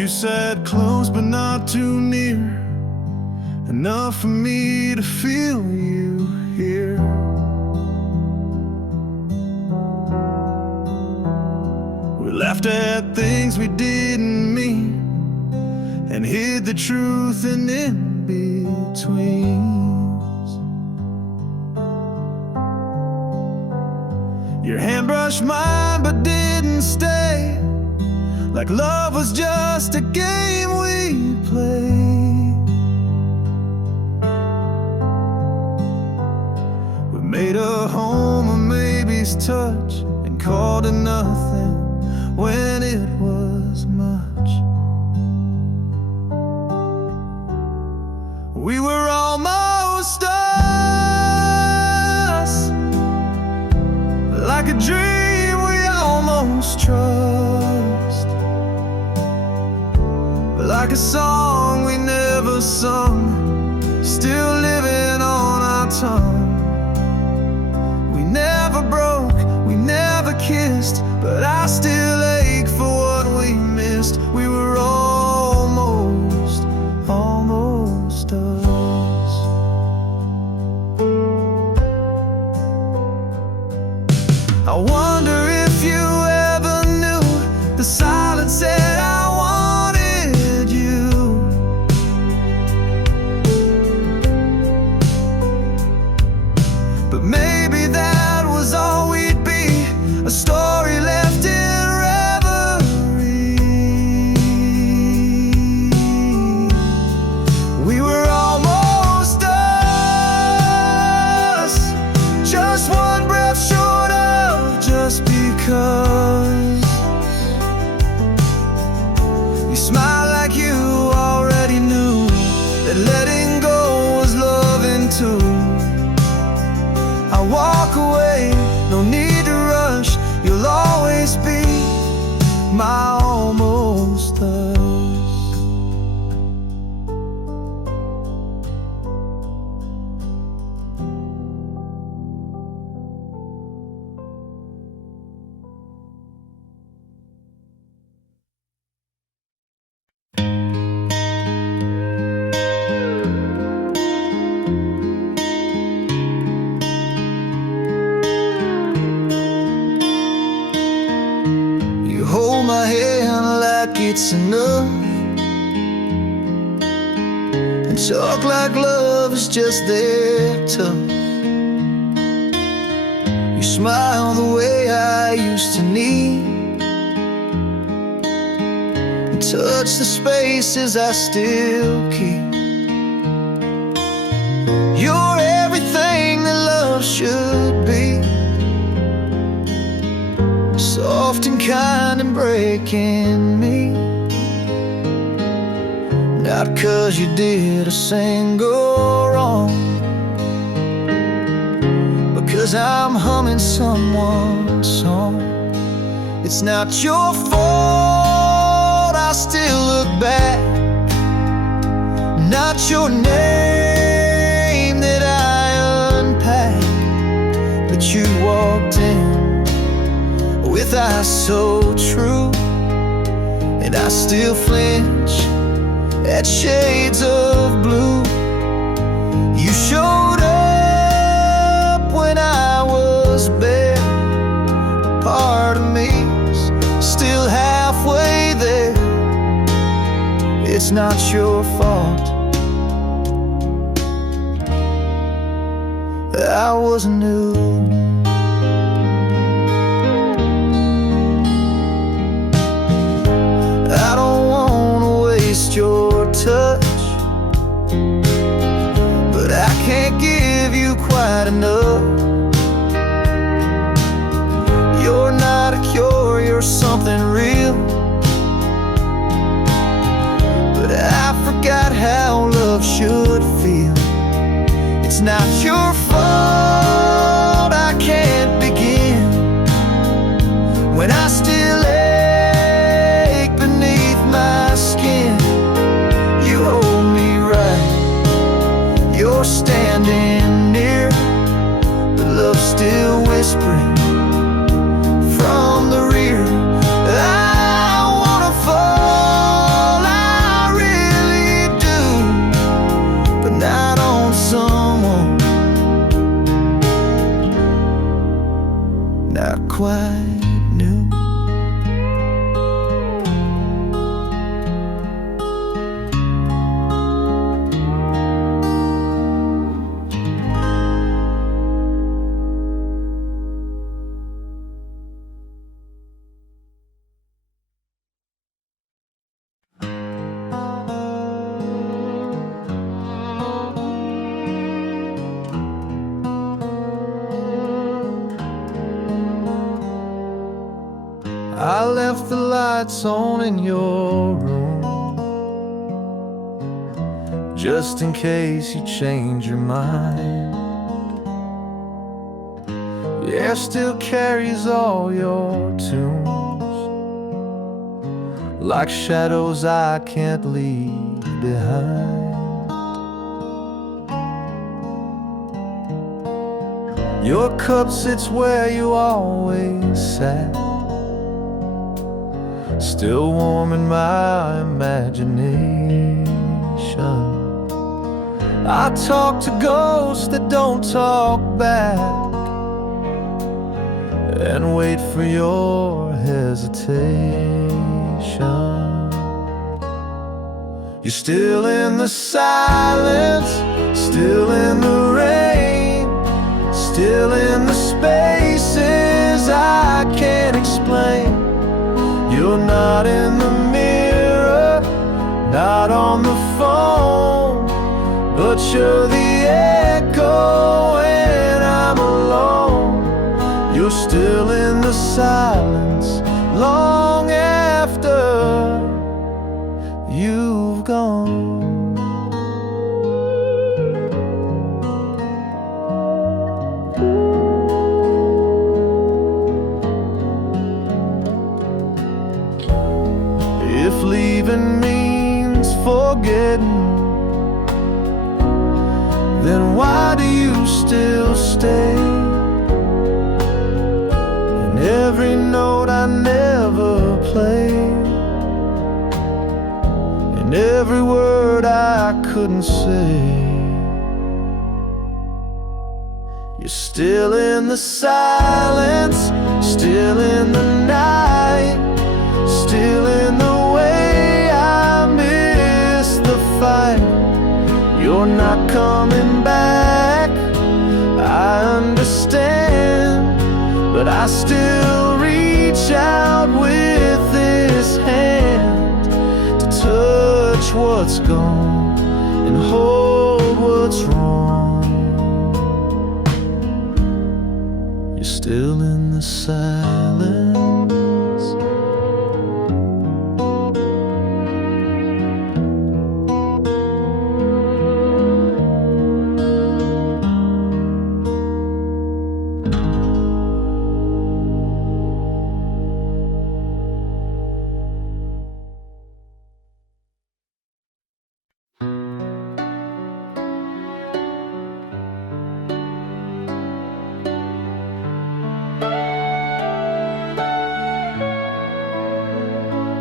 You said close but not too near, enough for me to feel you here. We laughed at things we didn't mean and hid the truth in in-betweens. Your hand brushed mine but didn't stay, like love was just a game we played. We made a home of maybe's touch and called it nothing when it was much. We were almost us, like a dream we almost trust, like a song we never sung, still living on our tongue. We never broke, we never kissed, but I still ache for what we missed. We were almost us. I wonder if you ever knew the silence said I wanted you. But maybe that was all we'd be, a story left in reverie. We were almost us, just one breath short of just because. You smile like you already knew that letting go was loving too. I walk away, no need to rush. You'll always be my almost us. You hold my hand like it's enough, and talk like love is just that tough. You smile the way I used to need, and touch the spaces I still keep. You're everything that love should be, soft and kind and breaking me. Not 'cause you did a single wrong, because I'm humming someone's song. It's not your fault, I still look back. Not your name that I unpacked, but you walked in with eyes so true, and I still flinch at shades of blue. You showed up when I was bare, part of me's still halfway there. It's not your fault, I wasn't new. I don't wanna waste your touch, but I can't give you quite enough. You're not a cure, you're something real, but I forgot how love should feel. It's not your fault, I can't begin when I still ache beneath my skin. You hold me right, you're standing near, but love's still whispering from the rear. I wanna fall quite new. I left the lights on in your room, just in case you change your mind. The air still carries all your tunes, like shadows I can't leave behind. Your cup sits where you always sat, still warm in my imagination. I talk to ghosts that don't talk back, and wait for your hesitation. You're still in the silence, still in the rain, still in the spaces I can't explain. You're not in the mirror, not on the phone, but you're the echo when I'm alone. You're still in the silence long after you've gone. If leaving means forgetting, then why do you still stay? And every note I never played, and every word I couldn't say. You're still in the silence, still in the night, still in the way I miss the fight. You're not coming back, I understand, but I still reach out with this hand to touch what's gone and hold what's wrong. You're still in the silence.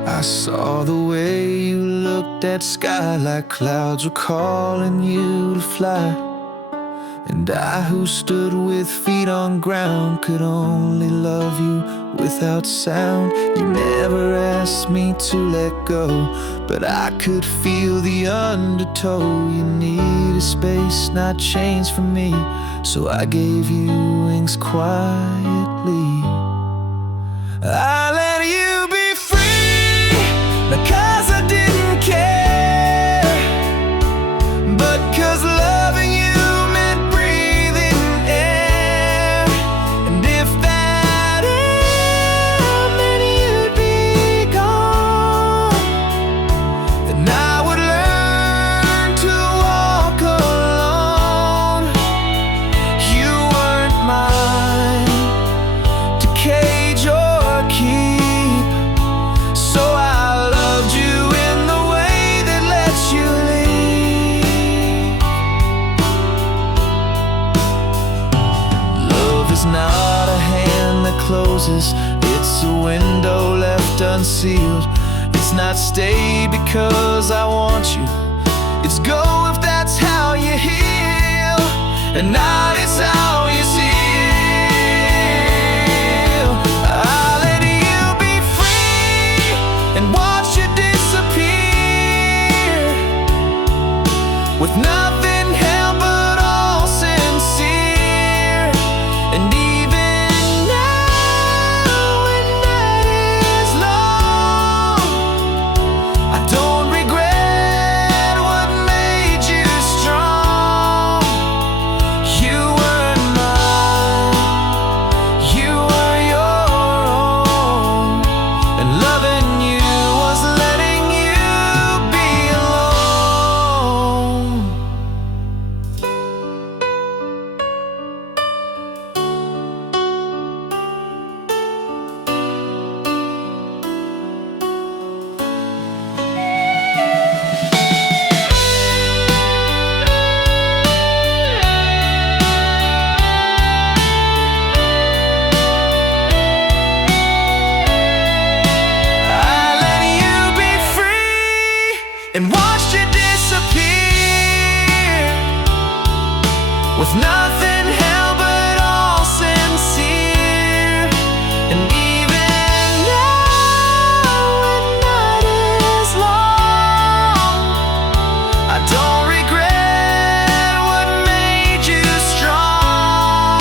I saw the way you looked at sky, like clouds were calling you to fly. And I, who stood with feet on ground, could only love you without sound. You never asked me to let go, but I could feel the undertow. You needed space, not chains from me, so I gave you wings quietly. I let you be free, because I didn't care, but 'cause loving you meant breathing air. And if that air meant you'd be gone, then I would learn to walk alone. You weren't mine to cage or keep, so I loved you in the way that lets you leave. Love is not a hand that closes, it's a window left unsealed. It's not stay because I want you, it's go if that's how you heal, and not it's how you seal. with nothing held but all sincere. And even now when night is long, I don't regret what made you strong. You were mine, you were your own, and loving you was letting you be alone. And watched you disappear with nothing held but all sincere. And even now when night is long, I don't regret what made you strong.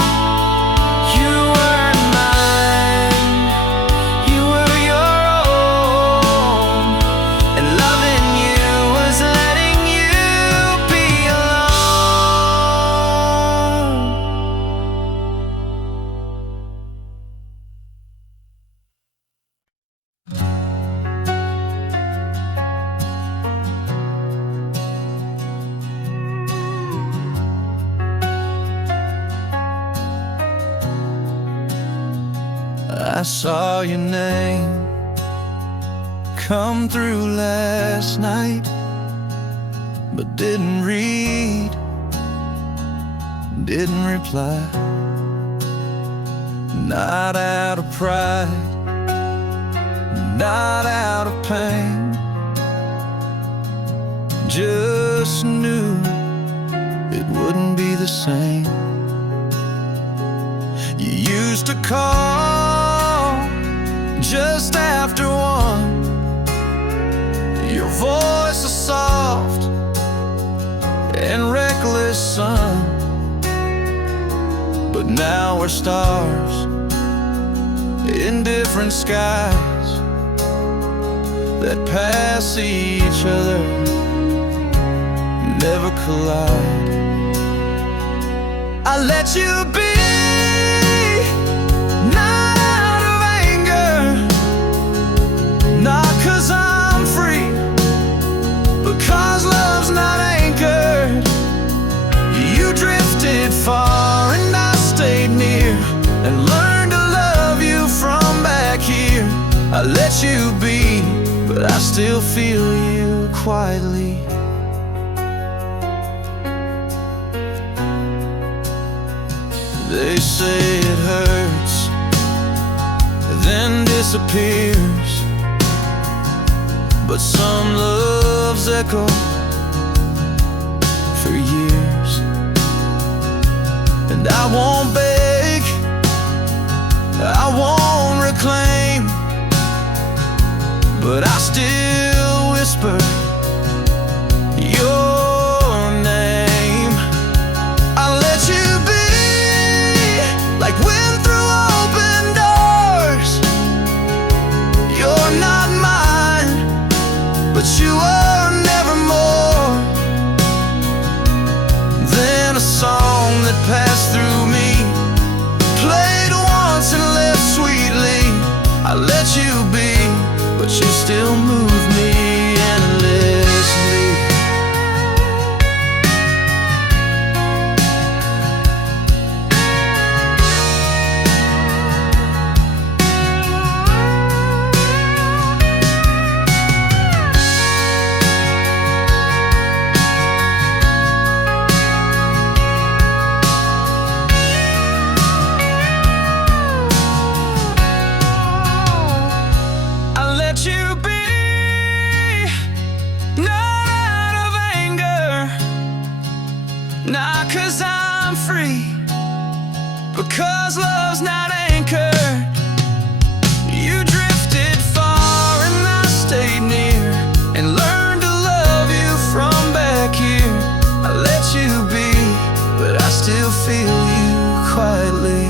You were mine, you were your own, and loving you was letting you be alone. I saw your name come through last night, but didn't read, didn't reply. Not out of pride, not out of pain, just knew it wouldn't be the same. You used to call just after one, your voice a soft and reckless sun. But now we're stars in different skies that pass each other, never collide. I let you be, not out of anger, not 'cause I'm free, because love's not anchored. You drifted far and I stayed near, and learned to love you from back here. I let you be, but I still feel you quietly. They say it hurts, then disappears, but some loves echo for years. And I won't beg, I won't reclaim, but I still whisper your name. I let you be, like wind through open doors. You're not mine, but you are nevermore than a song that passed through me, played once and left sweetly. I let you be, but you still move me endlessly. Not 'cause I'm free, because love's not anchored. You drifted far and I stayed near, and learned to love you from back here. feel you quietly.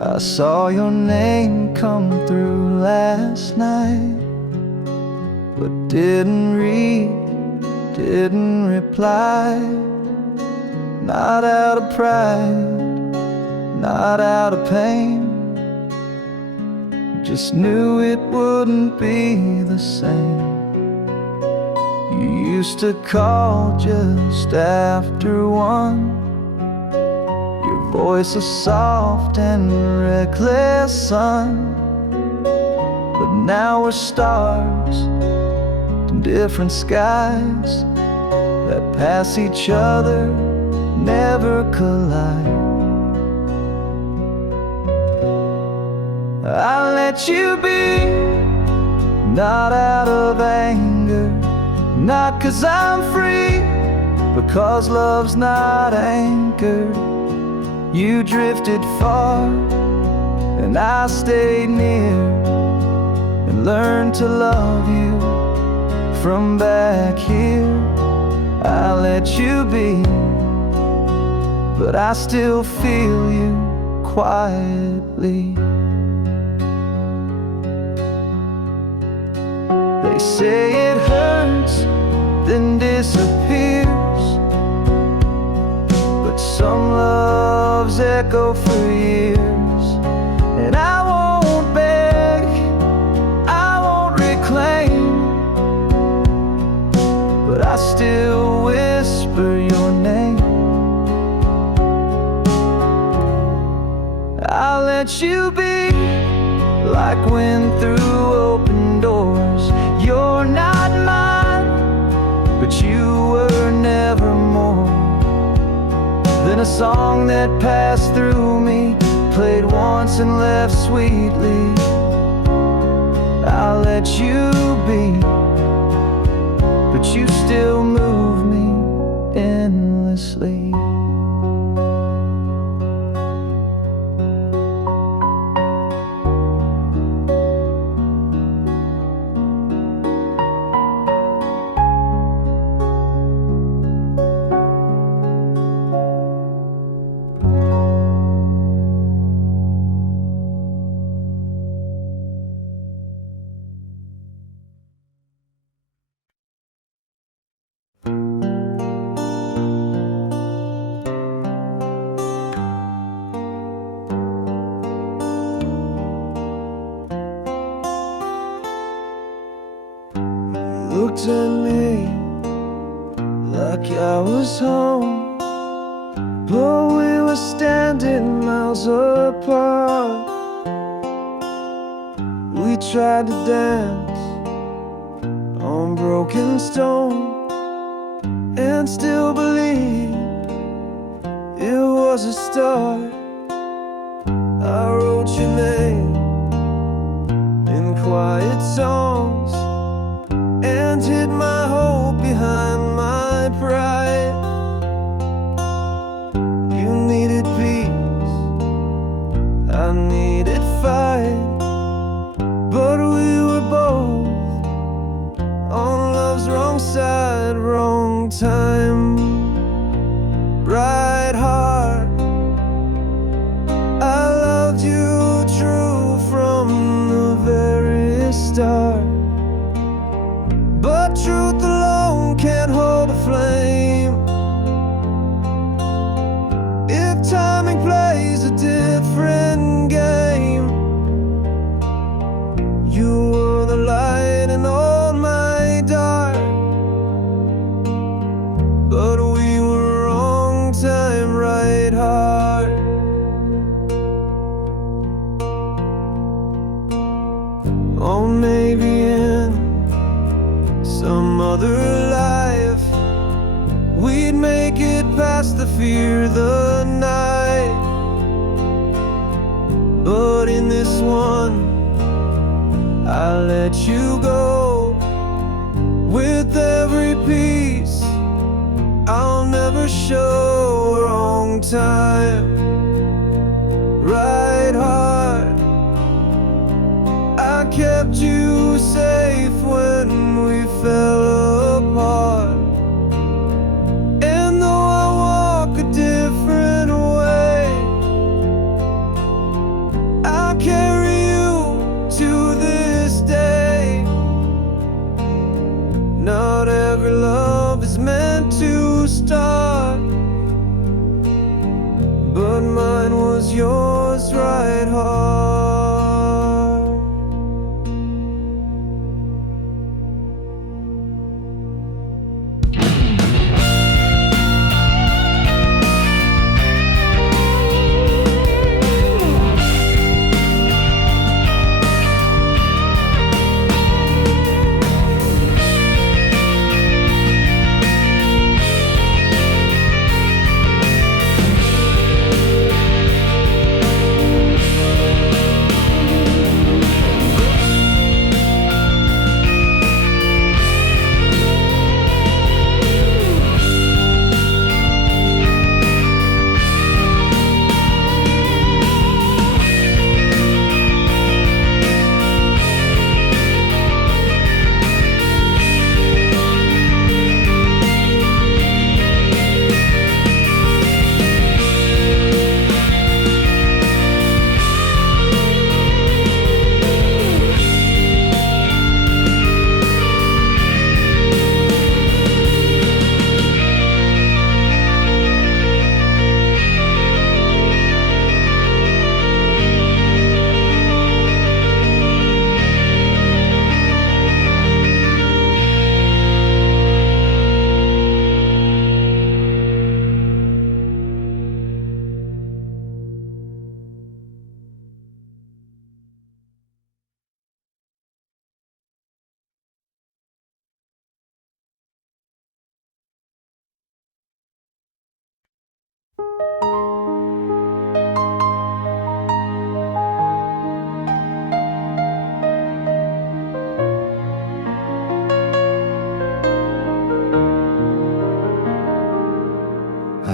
I saw your name come through last night, but didn't read, didn't reply. Not out of pride, not out of pain, just knew it wouldn't be the same. You used to call just after 1, voice a soft and reckless sun. But now we're stars in different skies that pass each other, never collide. I let you be, not out of anger, not 'cause I'm free, because love's not anchored. You drifted far, and I stayed near, and learned to love you from back here. I let you be, but I still feel you quietly. They say it hurts, then disappears, but some loves echo for years. And I won't beg, I won't reclaim, but I still whisper your name. I'll let you be, like wind through open doors. You're not mine, but you were never more than a song that passed through me, played once and left sweetly. I'll let you be, but you still move me endlessly. Looked at me like I was home, but we were standing miles apart. We tried to dance on broken stone and still believe it was a start. I wrote your name in quiet songs and hid my hope behind my pride. You needed peace, I needed fight, but we were both on love's wrong side, wrong time, right heart. I loved you true from the very start, but truth alone can't hold a flame if timing plays a different game. You were the light in all my dark, but we were wrong time, right heart. Oh, maybe some other life, we'd make it past the fear of the night. But in this one, I let you go. With every piece, I'll never show. Wrong time, right heart. I kept you safe when we fell apart. And though I walk a different way, I carry you to this day. Not every love is meant to start, but mine was yours, right heart.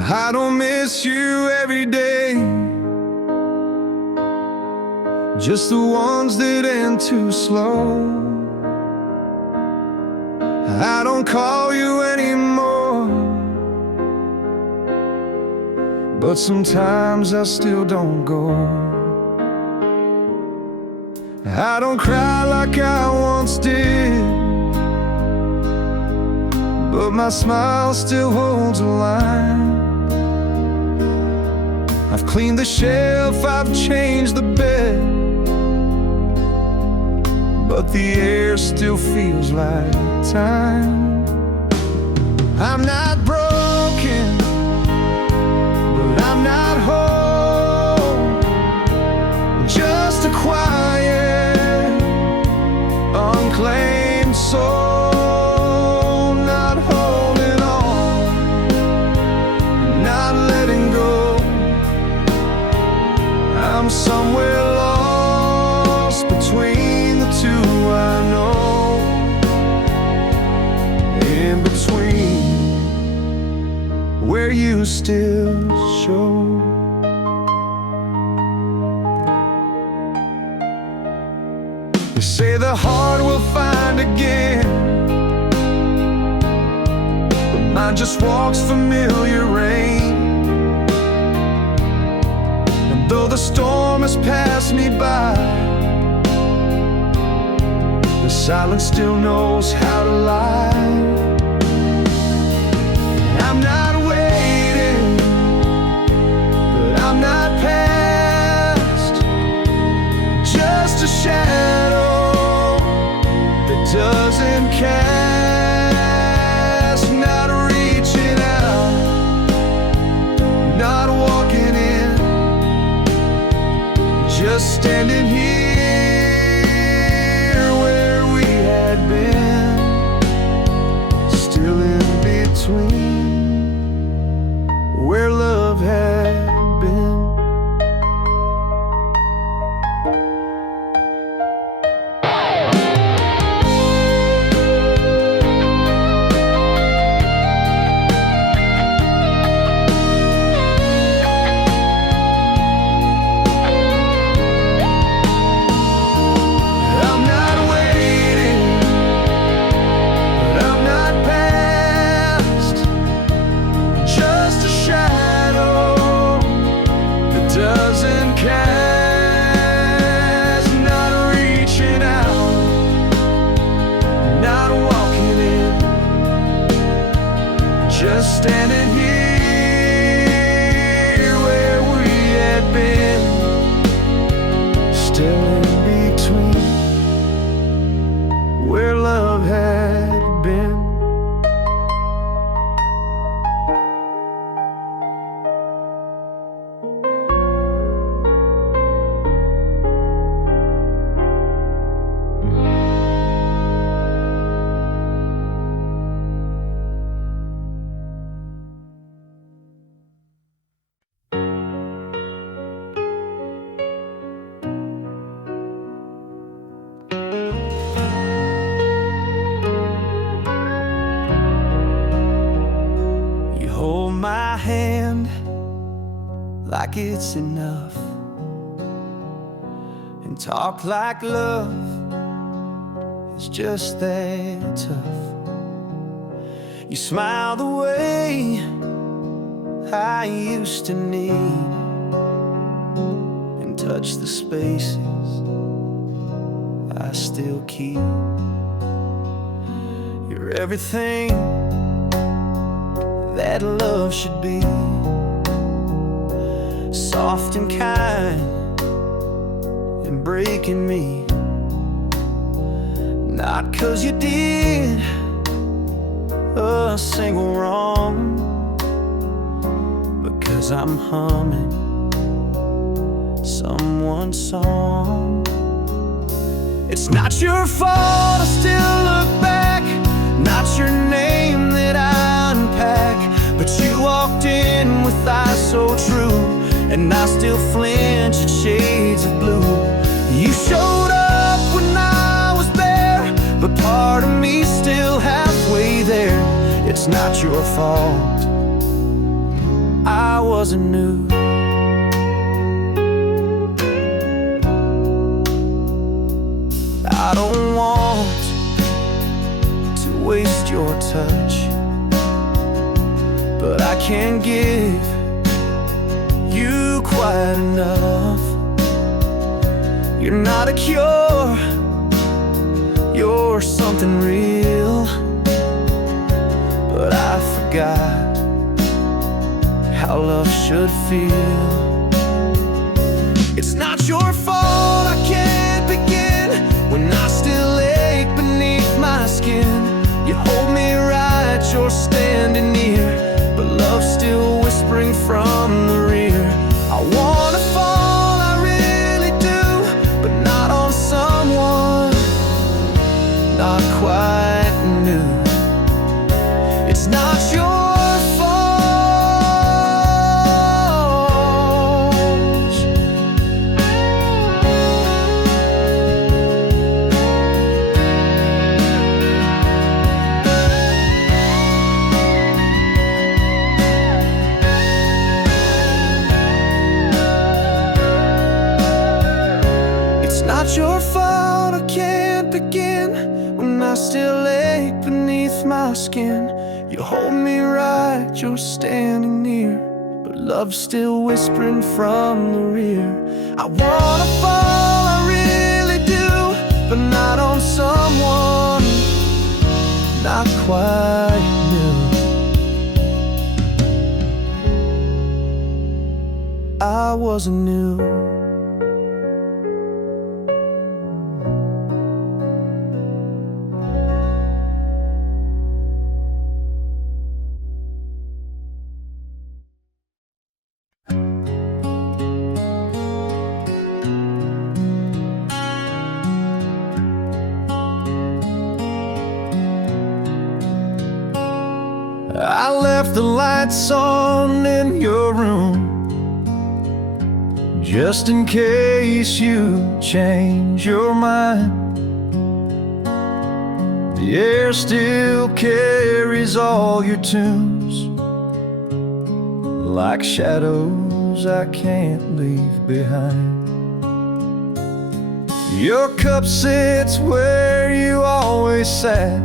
I don't miss you every day, just the ones that end too slow. I don't call you anymore, but sometimes I still don't go. I don't cry like I once did, but my smile still holds a line. I've cleaned the shelf, I've changed the bed, but the air still feels like time. I'm not broken, but I'm not whole. Just a quiet, unclaimed soul. Not holding on, not letting go. I'm somewhere lost between the two, I know. In between, where you still show. They say the heart will find again, but mine just walks familiar rain. Though the storm has passed me by, the silence still knows how to lie. I'm not waiting, but I'm not past. Just a shadow that doesn't cast. Not reaching out, not walking in, just standing here where we had been. like it's enough, and talk like love is just that tough. You smile the way I used to need, and touch the spaces I still keep. You're everything that love should be, soft and kind and breaking me. Not 'cause you did a single wrong, but 'cause I'm humming someone's song. It's not your fault I still look back, not your name that I unpack, but you walked in with eyes so true, and I still flinch at shades of blue. You showed up when I was bare, but part of me still halfway there. It's not your fault I wasn't new. I don't want to waste your touch, but I can't give you quite enough. You're not a cure, you're something real, but I forgot how love should feel. It's not your fault I can't begin when I still ache beneath my skin. You hold me right, you're standing near, but love's still whispering from the rear. I wanna fall, I really do, but not on someone not quite new. It's not your your fault I can't begin when I still ache beneath my skin. You hold me right, you're standing near, but love's still whispering from the rear. I wanna fall, I really do, but not on someone not quite new. I wasn't new. I left the lights on in your room, just in case you change your mind. The air still carries all your tunes, like shadows I can't leave behind. Your cup sits where you always sat,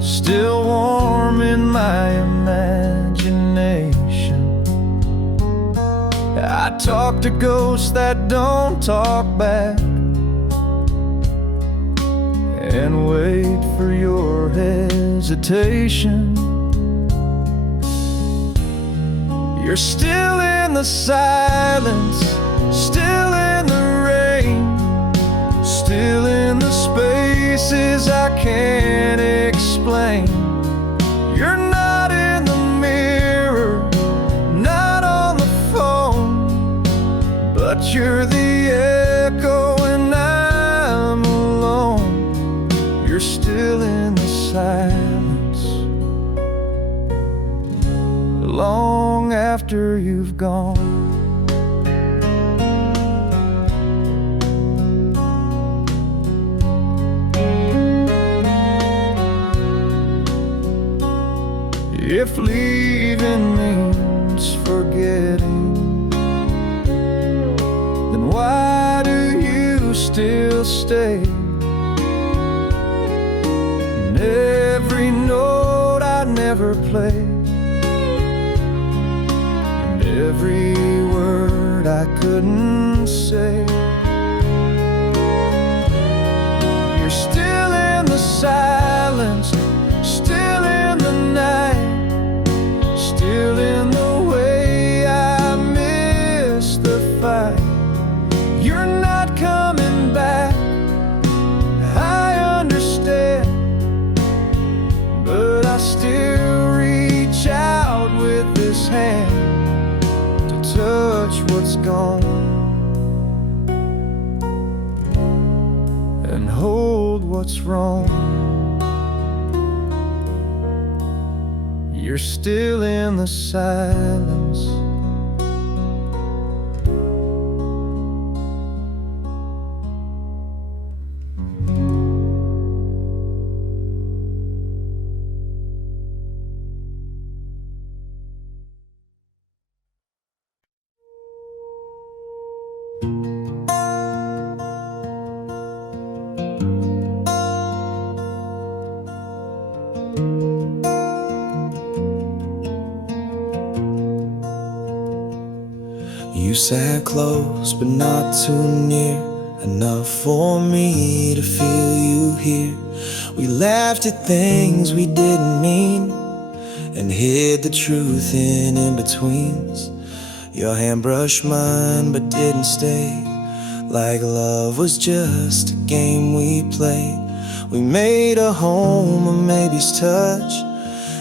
still warm in my imagination. I talk to ghosts that don't talk back, and wait for your hesitation. You're still in the silence, still in the rain, still in the spaces I can't explain. You're not in the mirror, not on the phone, but you're the echo when I'm alone. You're still in the silence, long after you've gone. If leaving means forgetting, still stayed. And every note I never played, and every word I couldn't say. You're still in the silence, still in the night, still in the way I miss the fight. You're not coming back, I understand, but I still reach out with this hand to touch what's gone and hold what's wrong. You're still in the silence. You sat close but not too near, enough for me to feel you here. We laughed at things we didn't mean and hid the truth in in-betweens. Your hand brushed mine but didn't stay, like love was just a game we played. We made a home of maybe's touch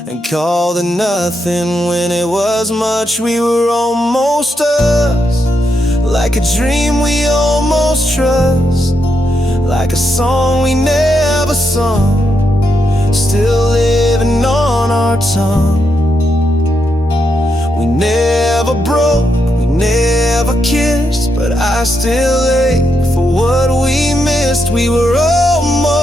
and called it nothing when it was much. We were almost us, like a dream we almost trust, like a song we never sung, still living on our tongue. We never broke, we never kissed, but I still ache for what we missed. We were almost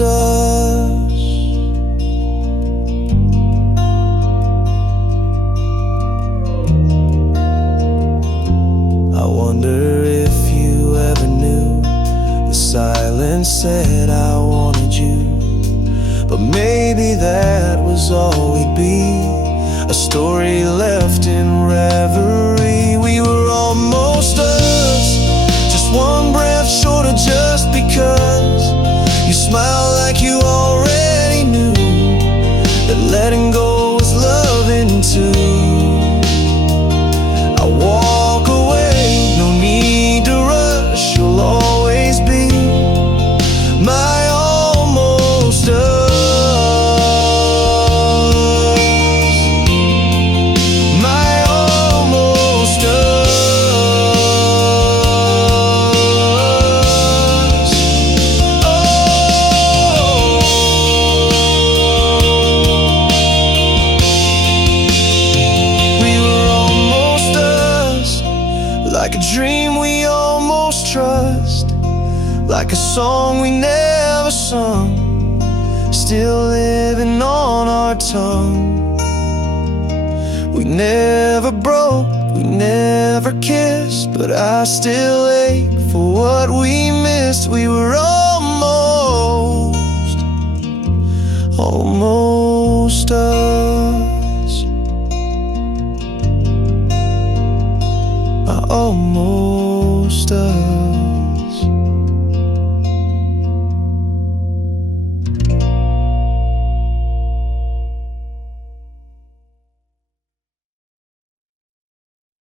us. I wonder if you ever knew the silence said I wanted you, but maybe that was all we'd be, a story left in reverie. We were almost us, just one breath short of just because. You smiled like you already knew that letting go was loving too. I walk away, no need to rush, you'll always be my almost us. Like a dream we almost trust, like a song we never sung, still living on our tongue. We never broke, we never kissed, but I still ache for what we missed. We were almost us. Almost us.